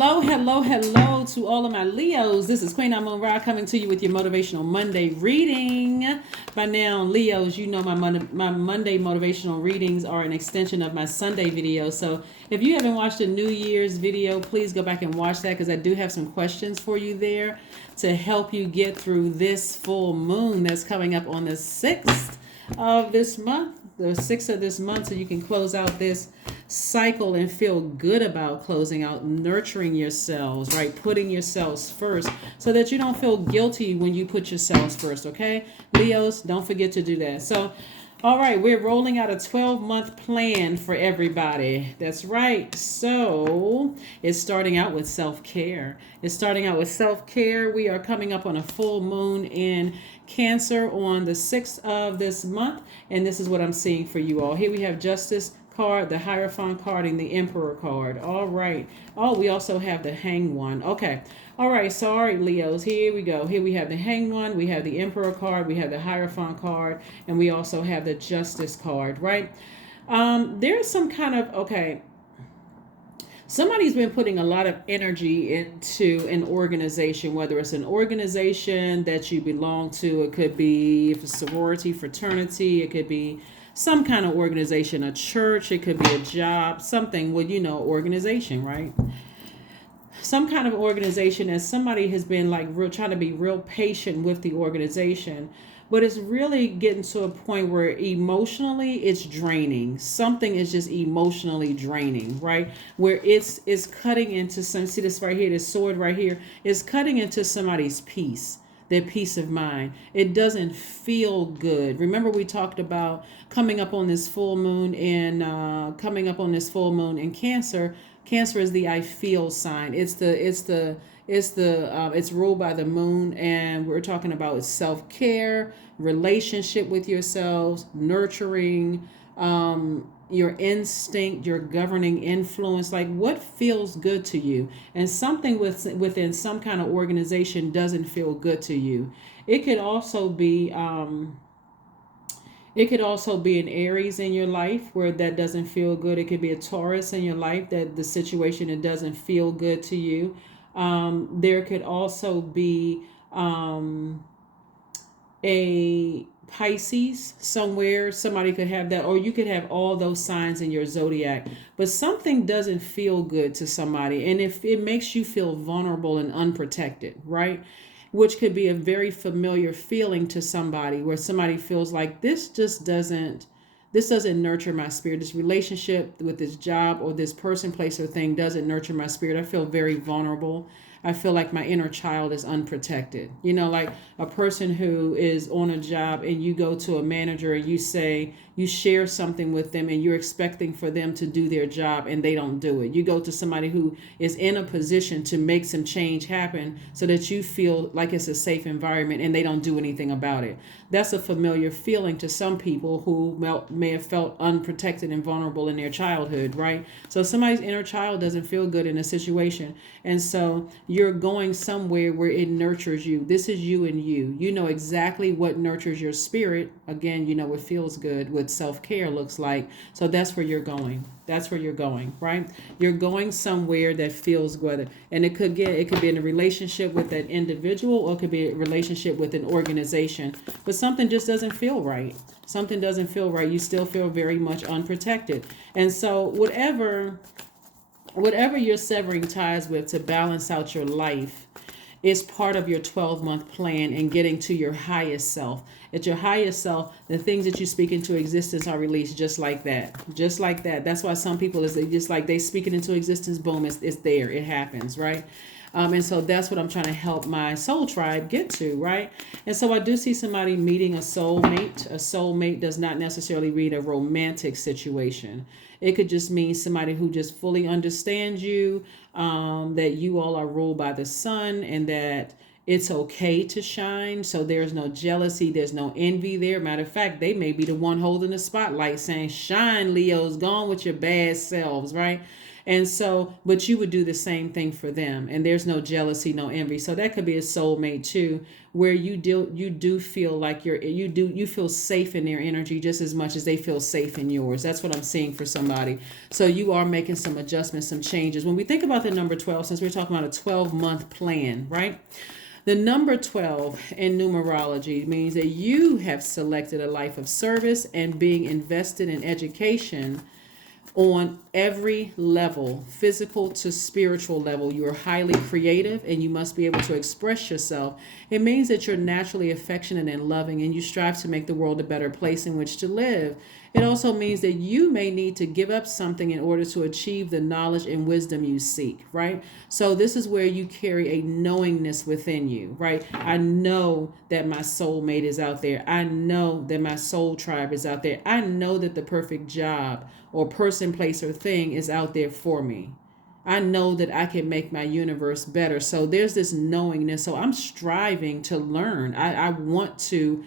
Hello to all of my Leos. This is Queen Amun Ra coming to you with your Motivational Monday reading. By now, Leos, you know my Monday motivational readings are an extension of my Sunday video. So if you haven't watched a New Year's video, please go back and watch that because I do have some questions for you there to help you get through this full moon that's coming up on the 6th of this month. The 6th of this month, so you can close out this cycle and feel good about closing out, nurturing yourselves, right? Putting yourselves first so that you don't feel guilty when you put yourselves first, okay? Leos, don't forget to do that. So, all right, we're rolling out a 12-month plan for everybody. That's right. So, it's starting out with self-care. We are coming up on a full moon in Cancer on the 6th of this month, and this is what I'm seeing for you all. Here we have Justice card, the Hierophant card, and the Emperor card. All right. Oh, we also have the Hanged One. Okay. All right. Sorry, Leos. Here we go. Here we have the Hanged One. We have the Emperor card. We have the Hierophant card. And we also have the Justice card, right? There's some kind of, okay. Somebody's been putting a lot of energy into an organization, whether it's an organization that you belong to. It could be a sorority, fraternity. It could be some kind of organization, a church. It could be a job, something, well, organization, right? Some kind of organization, as somebody has been like trying to be real patient with the organization, but it's really getting to a point where emotionally it's draining. Something is just emotionally draining, right? Where it's cutting into see this right here, this sword right here is cutting into somebody's peace, their peace of mind. It doesn't feel good. Remember, we talked about coming up on this full moon in Cancer. Cancer is the I feel sign. It's ruled by the moon, and we're talking about self-care, relationship with yourselves, nurturing, your instinct, your governing influence, like what feels good to you. And something within some kind of organization doesn't feel good to you. It could also be an Aries in your life where that doesn't feel good. It could be a Taurus in your life that the situation, it doesn't feel good to you. There could also be a Pisces somewhere. Somebody could have that, or you could have all those signs in your zodiac, but something doesn't feel good to somebody. And if it makes you feel vulnerable and unprotected, right? Which could be a very familiar feeling to somebody, where somebody feels like this doesn't nurture my spirit. This relationship with this job or this person, place, or thing doesn't nurture my spirit. I feel very vulnerable. I feel like my inner child is unprotected. Like a person who is on a job and you go to a manager and you share something with them and you're expecting for them to do their job and they don't do it. You go to somebody who is in a position to make some change happen so that you feel like it's a safe environment and they don't do anything about it. That's a familiar feeling to some people who may have felt unprotected and vulnerable in their childhood, right? So somebody's inner child doesn't feel good in a situation. And so you're going somewhere where it nurtures you. This is you and you. You know exactly what nurtures your spirit. Again, you know what feels good, what self-care looks like. So that's where you're going. That's where you're going, right? You're going somewhere that feels good. And it could be in a relationship with that individual, or it could be a relationship with an organization. But something just doesn't feel right. Something doesn't feel right. You still feel very much unprotected. And so whatever you're severing ties with to balance out your life is part of your 12-month plan and getting to your highest self. At your highest self, the things that you speak into existence are released just like that. Just like that. That's why some people, is just like they speak it into existence, boom, it's there. It happens, right? And so that's what I'm trying to help my soul tribe get to, right? And so I do see somebody meeting a soulmate. A soulmate does not necessarily mean a romantic situation. It could just mean somebody who just fully understands you, that you all are ruled by the sun, and that it's okay to shine. So there's no jealousy, there's no envy there. Matter of fact, they may be the one holding the spotlight saying, shine, Leos, gone with your bad selves, right? And so, but you would do the same thing for them, and there's no jealousy, no envy. So that could be a soulmate too, where you do feel like you feel safe in their energy just as much as they feel safe in yours. That's what I'm seeing for somebody. So you are making some adjustments, some changes. When we think about the number 12, since we're talking about a 12-month plan, right? The number 12 in numerology means that you have selected a life of service and being invested in education on every level, physical to spiritual level. You are highly creative and you must be able to express yourself. It means that you're naturally affectionate and loving and you strive to make the world a better place in which to live. It also means that you may need to give up something in order to achieve the knowledge and wisdom you seek, right? So this is where you carry a knowingness within you, right? I know that my soulmate is out there. I know that my soul tribe is out there. I know that the perfect job or person, place, or thing is out there for me. I know that I can make my universe better. So there's this knowingness. So I'm striving to learn. I want to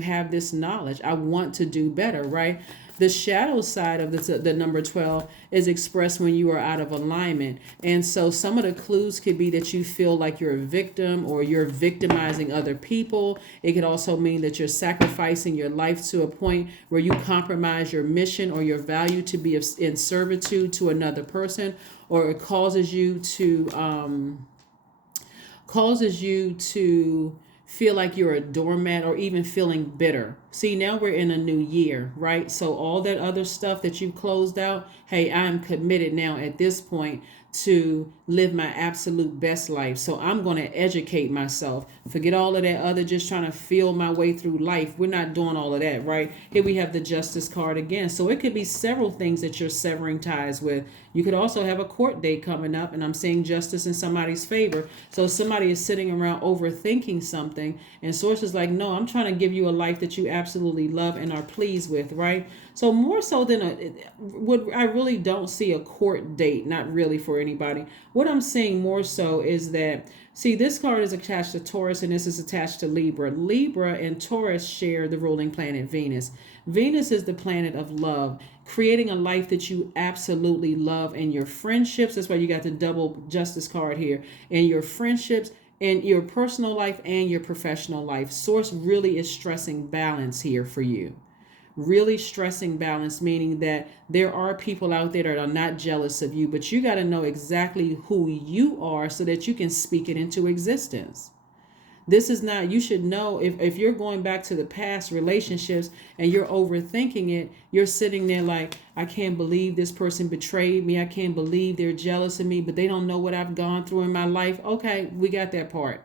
have this knowledge. I want to do better, right? The shadow side of the number 12 is expressed when you are out of alignment. And so some of the clues could be that you feel like you're a victim or you're victimizing other people. It could also mean that you're sacrificing your life to a point where you compromise your mission or your value to be in servitude to another person, or it causes you to feel like you're a doormat or even feeling bitter. See, now we're in a new year, right? So all that other stuff that you closed out, hey, I'm committed now at this point to live my absolute best life. So I'm going to educate myself. Forget all of that other just trying to feel my way through life. We're not doing all of that, right? Here we have the Justice card again. So it could be several things that you're severing ties with. You could also have a court date coming up, and I'm seeing justice in somebody's favor. So somebody is sitting around overthinking something, and source is like, no, I'm trying to give you a life that you absolutely love and are pleased with, right? So more so than I really don't see a court date, not really for anybody. What I'm seeing more so is that, see, this card is attached to Taurus and this is attached to Libra. Libra and Taurus share the ruling planet Venus. Venus is the planet of love, creating a life that you absolutely love, and your friendships. That's why you got the double justice card here. And your friendships in your personal life and your professional life. Source really is stressing balance here for you. Really stressing balance, meaning that there are people out there that are not jealous of you, but you got to know exactly who you are so that you can speak it into existence. This is not, you should know if you're going back to the past relationships and you're overthinking it, you're sitting there like, I can't believe this person betrayed me. I can't believe they're jealous of me, but they don't know what I've gone through in my life. Okay, we got that part.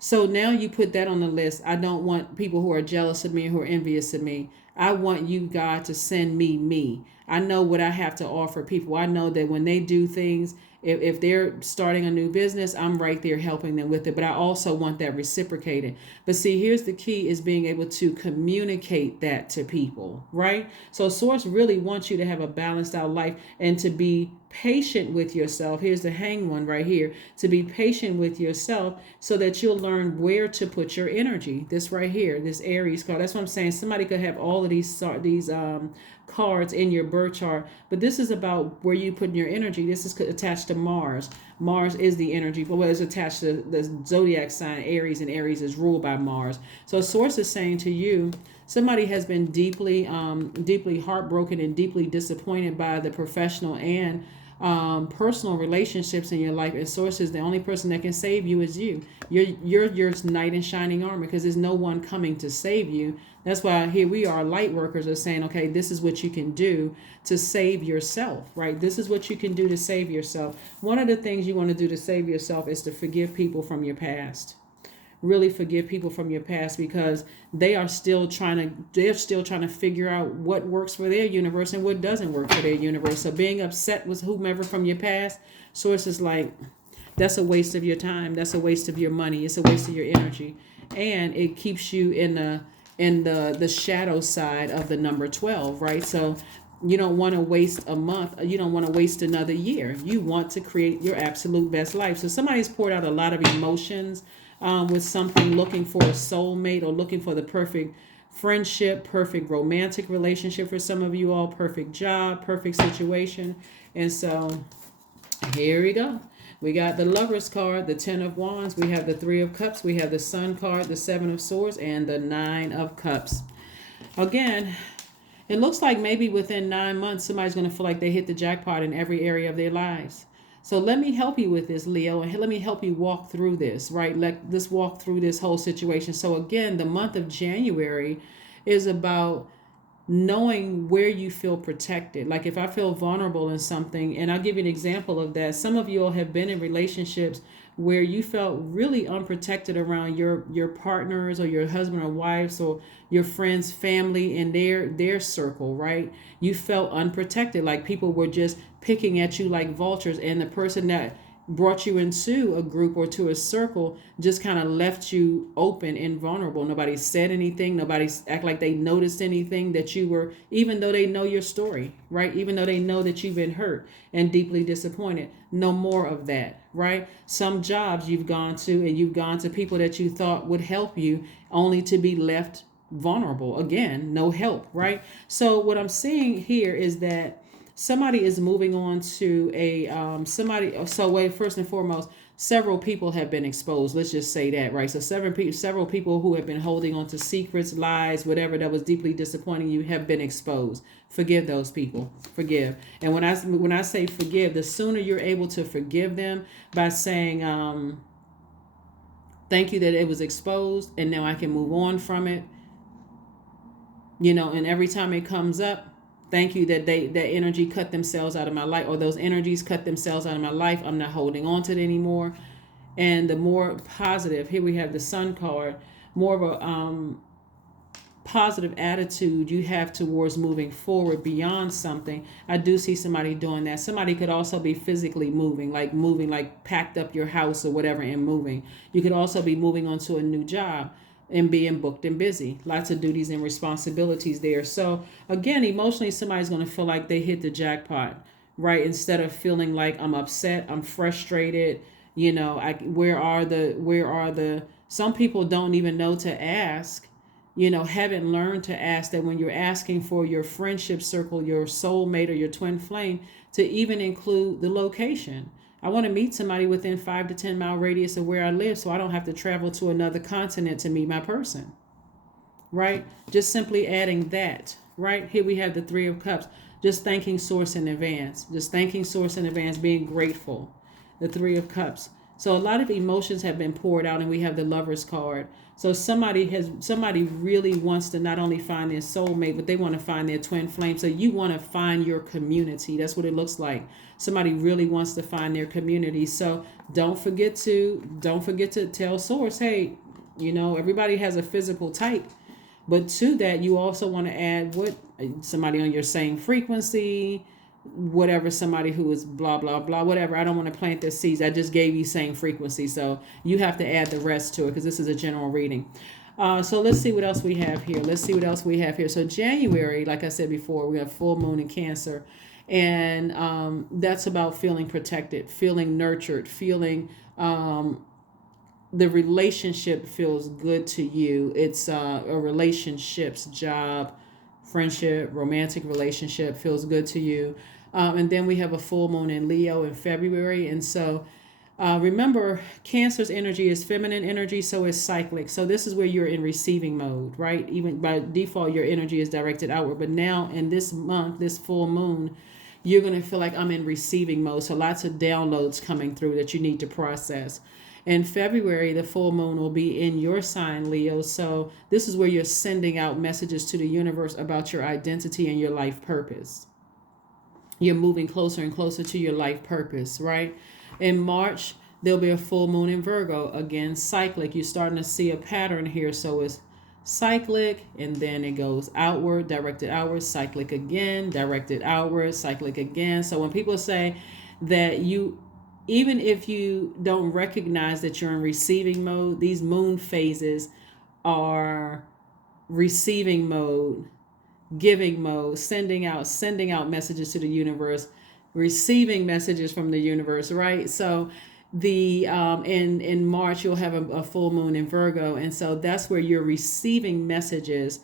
So now you put that on the list. I don't want people who are jealous of me, who are envious of me. I want you, God, to send me. I know what I have to offer people. I know that when they do things, if they're starting a new business, I'm right there helping them with it. But I also want that reciprocated. But see, here's the key, is being able to communicate that to people, right? So Source really wants you to have a balanced out life and to be patient with yourself. Here's the hang one right here. To be patient with yourself so that you'll learn where to put your energy. This right here, this Aries card. That's what I'm saying. Somebody could have all of these cards in your birth chart, but this is about where you put your energy. This is attached to Mars. Mars is the energy, but it's attached to the zodiac sign Aries, and Aries is ruled by Mars. So Source is saying to you, somebody has been deeply heartbroken and deeply disappointed by the professional and personal relationships in your life, and Source is the only person that can save you is you. You're your knight in shining armor, because there's no one coming to save you. That's why here we are, light workers, are saying, okay, this is what you can do to save yourself, right? This is what you can do to save yourself. One of the things you want to do to save yourself is to forgive people from your past. Really forgive people from your past, because they're still trying to figure out what works for their universe and what doesn't work for their universe. So being upset with whomever from your past, Source is like, that's a waste of your time. That's a waste of your money. It's a waste of your energy. And it keeps you in the shadow side of the number 12, right? So you don't want to waste a month. You don't want to waste another year. You want to create your absolute best life. So somebody's poured out a lot of emotions with something, looking for a soulmate or looking for the perfect friendship, perfect romantic relationship for some of you all, perfect job, perfect situation. And so here we go. We got the Lover's card, the Ten of Wands. We have the Three of Cups. We have the Sun card, the Seven of Swords, and the Nine of Cups. Again, it looks like maybe within 9 months, somebody's going to feel like they hit the jackpot in every area of their lives. So let me help you with this, Leo, and let me help you walk through this, right? Let's walk through this whole situation. So again, the month of January is about knowing where you feel protected. Like if I feel vulnerable in something, and I'll give you an example of that. Some of you all have been in relationships where you felt really unprotected around your partners or your husband or wives or your friends, family, and their circle, right? You felt unprotected, like people were just picking at you like vultures, and the person that brought you into a group or to a circle just kind of left you open and vulnerable. Nobody said anything. Nobody act like they noticed anything that you were, even though they know your story, right? Even though they know that you've been hurt and deeply disappointed. No more of that, right? Some jobs you've gone to, and you've gone to people that you thought would help you, only to be left vulnerable. Again, no help, right? So what I'm seeing here is that somebody is moving on to a somebody. So wait, first and foremost, several people have been exposed. Let's just say that, right? So several people who have been holding on to secrets, lies, whatever that was deeply disappointing you have been exposed. Forgive those people. Forgive. And when I say forgive, the sooner you're able to forgive them by saying, thank you that it was exposed, and now I can move on from it. And every time it comes up, thank you that that energy cut themselves out of my life, or those energies cut themselves out of my life. I'm not holding on to it anymore. And the more positive, here we have the Sun card, more of a positive attitude you have towards moving forward beyond something. I do see somebody doing that. Somebody could also be physically moving, like packed up your house or whatever and moving. You could also be moving on to a new job and being booked and busy. Lots of duties and responsibilities there. So again, emotionally, somebody's going to feel like they hit the jackpot, right? Instead of feeling like I'm upset, I'm frustrated, where are the, some people don't even know to ask, haven't learned to ask that when you're asking for your friendship circle, your soulmate or your twin flame, to even include the location. I want to meet somebody within 5 to 10 mile radius of where I live, so I don't have to travel to another continent to meet my person, right? Just simply adding that, right? Here we have the Three of Cups, just thanking Source in advance, being grateful, the Three of Cups. So a lot of emotions have been poured out, and we have the Lover's card. So somebody really wants to not only find their soulmate, but they want to find their twin flame. So you want to find your community. That's what it looks like. Somebody really wants to find their community. So don't forget to tell Source, hey, everybody has a physical type, but to that you also want to add somebody on your same frequency, whatever, somebody who is blah blah blah, whatever. I don't want to plant the seeds. I just gave you same frequency, so you have to add the rest to it, because this is a general reading. So let's see what else we have here. So January, like I said before, we have full moon in Cancer, and that's about feeling protected, feeling nurtured, feeling the relationship feels good to you. It's a relationships, job, friendship, romantic relationship feels good to you. And then we have a full moon in Leo in February. And so remember, Cancer's energy is feminine energy, so it's cyclic. So this is where you're in receiving mode, right? Even by default, your energy is directed outward. But now in this month, this full moon, you're going to feel like I'm in receiving mode. So lots of downloads coming through that you need to process. In February, the full moon will be in your sign, Leo. So this is where you're sending out messages to the universe about your identity and your life purpose. You're moving closer and closer to your life purpose, right? In March, there'll be a full moon in Virgo. Again, cyclic. You're starting to see a pattern here. So it's cyclic, and then it goes outward, directed outward, cyclic again, directed outward, cyclic again. So when people say that even if you don't recognize that you're in receiving mode, these moon phases are receiving mode, giving mode, sending out messages to the universe, receiving messages from the universe, right? So the in March you'll have a full moon in Virgo, and so that's where you're receiving messages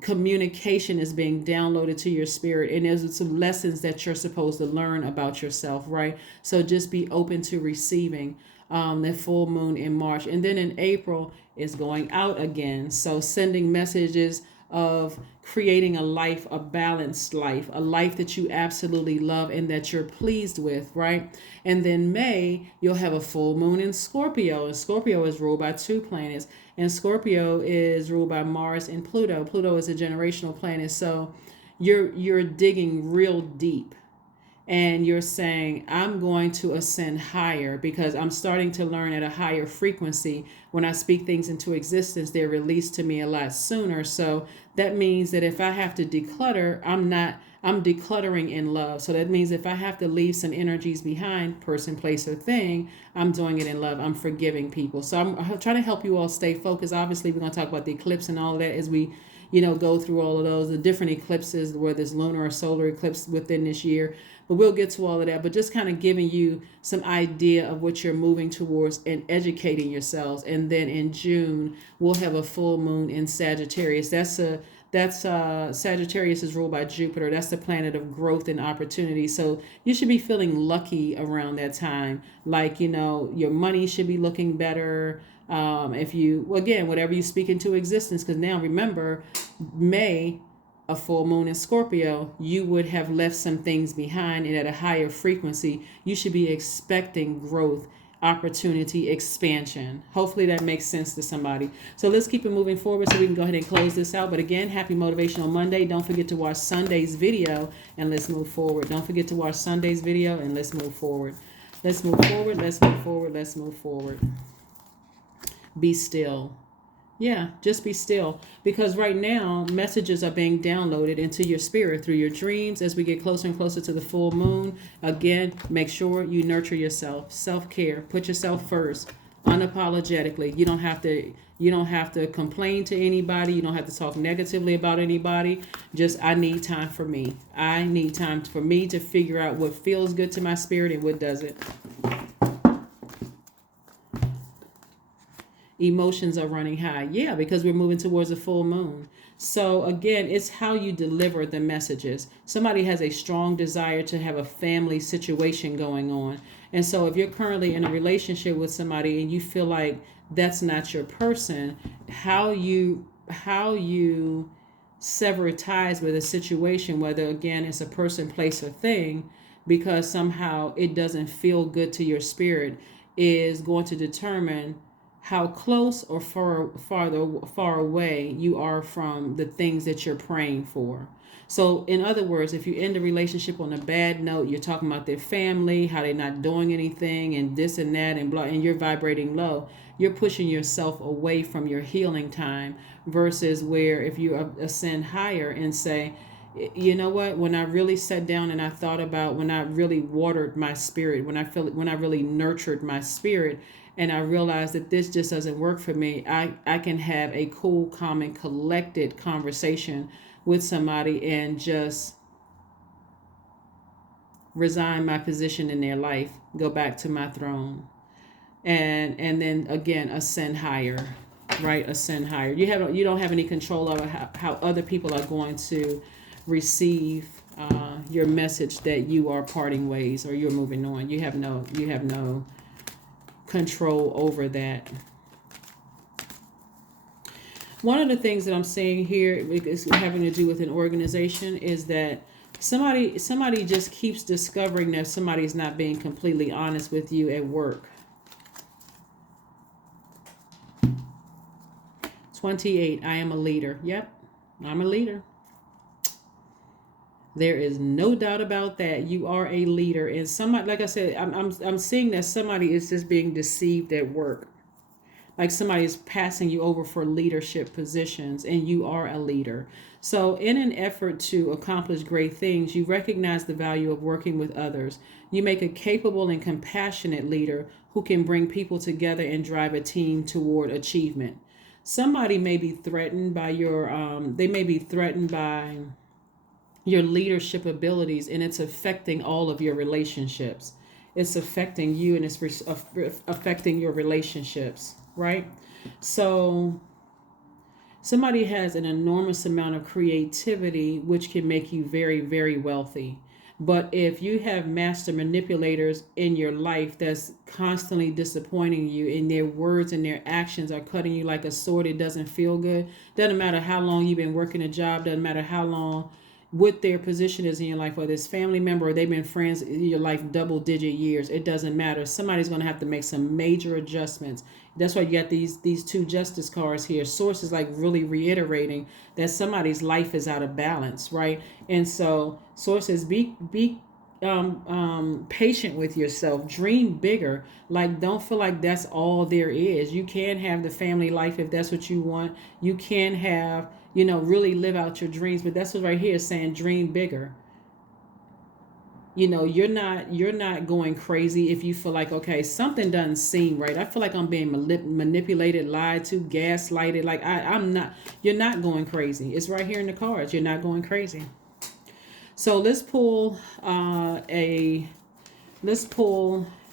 communication is being downloaded to your spirit, and there's some lessons that you're supposed to learn about yourself, right? So just be open to receiving the full moon in March. And then in April is going out again, so sending messages of creating a life, a balanced life, a life that you absolutely love and that you're pleased with, right? And then May, you'll have a full moon in Scorpio, and Scorpio is ruled by two planets, and Scorpio is ruled by Mars and Pluto. Pluto is a generational planet, so you're digging real deep, and you're saying, I'm going to ascend higher because I'm starting to learn at a higher frequency. When I speak things into existence, they're released to me a lot sooner. So that means that if I have to declutter, I'm decluttering in love. So that means if I have to leave some energies behind, person, place, or thing, I'm doing it in love. I'm forgiving people. So I'm trying to help you all stay focused. Obviously, we're going to talk about the eclipse and all of that as we go through all of those, the different eclipses, where there's lunar or solar eclipse within this year. But we'll get to all of that. But just kind of giving you some idea of what you're moving towards and educating yourselves. And then in June, we'll have a full moon in Sagittarius. That's Sagittarius is ruled by Jupiter. That's the planet of growth and opportunity. So you should be feeling lucky around that time. Like, your money should be looking better. If you, again, whatever you speak into existence, because now remember, May, a full moon in Scorpio, you would have left some things behind, and at a higher frequency, you should be expecting growth, opportunity, expansion. Hopefully that makes sense to somebody. So let's keep it moving forward so we can go ahead and close this out. But again, happy Motivational Monday. Don't forget to watch Sunday's video, and let's move forward. Don't forget to watch Sunday's video, and let's move forward. Let's move forward. Let's move forward. Let's move forward. Be still. Yeah, just be still, because right now messages are being downloaded into your spirit through your dreams as we get closer and closer to the full moon. Again, make sure you nurture yourself. Self-care. Put yourself first, unapologetically. You don't have to complain to anybody. You don't have to talk negatively about anybody. Just, I need time for me. I need time for me to figure out what feels good to my spirit and what doesn't. Emotions are running high. Yeah, because we're moving towards a full moon. So again, it's how you deliver the messages. Somebody has a strong desire to have a family situation going on. And so if you're currently in a relationship with somebody and you feel like that's not your person, how you sever ties with a situation, whether again it's a person, place, or thing, because somehow it doesn't feel good to your spirit, is going to determine how close or far away you are from the things that you're praying for. So in other words, if you end a relationship on a bad note, you're talking about their family, how they're not doing anything and this and that and blah, and you're vibrating low, you're pushing yourself away from your healing time, versus where if you ascend higher and say, you know what, when I really sat down and I thought about, when I really watered my spirit, when I really nurtured my spirit, and I realized that this just doesn't work for me, I can have a cool, calm, and collected conversation with somebody and just resign my position in their life, go back to my throne, and then again ascend higher, right? Ascend higher. You don't have any control over how other people are going to receive your message that you are parting ways or you're moving on. You have no control over that. One of the things that I'm saying here is having to do with an organization, is that somebody just keeps discovering that somebody's not being completely honest with you at work. 28, I am a leader. Yep, I'm a leader. There is no doubt about that. You are a leader, and somebody, like I said, I'm seeing that somebody is just being deceived at work. Like somebody is passing you over for leadership positions, and you are a leader. So in an effort to accomplish great things, you recognize the value of working with others. You make a capable and compassionate leader who can bring people together and drive a team toward achievement. Somebody may be threatened by your leadership abilities, and it's affecting all of your relationships. It's affecting you, and it's affecting your relationships, right? So Somebody has an enormous amount of creativity, which can make you very, very wealthy. But if you have master manipulators in your life that's constantly disappointing you, and their words and their actions are cutting you like a sword, it doesn't feel good. Doesn't matter how long you've been working a job, doesn't matter how long what their position is in your life, whether it's family member or they've been friends in your life double digit years, it doesn't matter. Somebody's going to have to make some major adjustments. That's why you got these two justice cards here. Source is like really reiterating that somebody's life is out of balance, right? And so source says be patient with yourself. Dream bigger. Like, don't feel like that's all there is. You can have the family life if that's what you want. You can have, really live out your dreams. But that's what right here is saying, dream bigger. You're not going crazy if you feel like, okay, something doesn't seem right. I feel like I'm being manipulated, lied to, gaslighted. Like, I'm not. You're not going crazy. It's right here in the cards. You're not going crazy. So let's pull an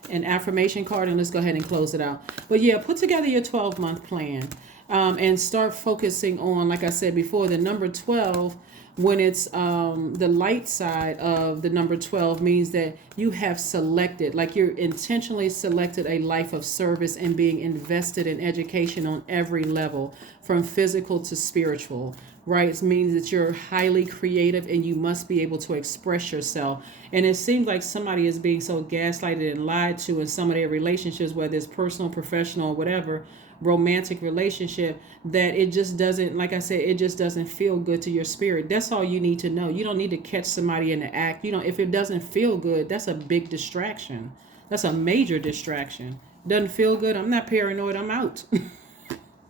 affirmation card, and let's go ahead and close it out. But yeah, put together your 12-month plan, and start focusing on, like I said before, the number 12. When it's the light side of the number 12 means that you have selected, like you're intentionally selected a life of service and being invested in education on every level, from physical to spiritual. Right? It means that you're highly creative and you must be able to express yourself. And it seems like somebody is being so gaslighted and lied to in some of their relationships, whether it's personal, professional, whatever, romantic relationship, that it just doesn't, like I said, it just doesn't feel good to your spirit. That's all you need to know. You don't need to catch somebody in the act. If it doesn't feel good, that's a big distraction. That's a major distraction. Doesn't feel good. I'm not paranoid. I'm out.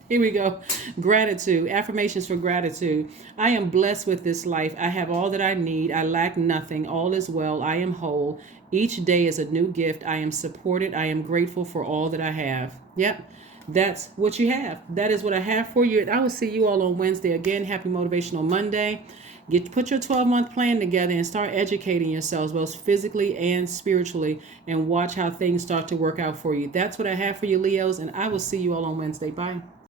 Here we go. Gratitude. Affirmations for gratitude. I am blessed with this life. I have all that I need. I lack nothing. All is well. I am whole. Each day is a new gift. I am supported. I am grateful for all that I have. Yep. That's what you have. That is what I have for you. I will see you all on Wednesday. Again, happy Motivational Monday. Put your 12-month plan together and start educating yourselves, both physically and spiritually, and watch how things start to work out for you. That's what I have for you, Leos, and I will see you all on Wednesday. Bye.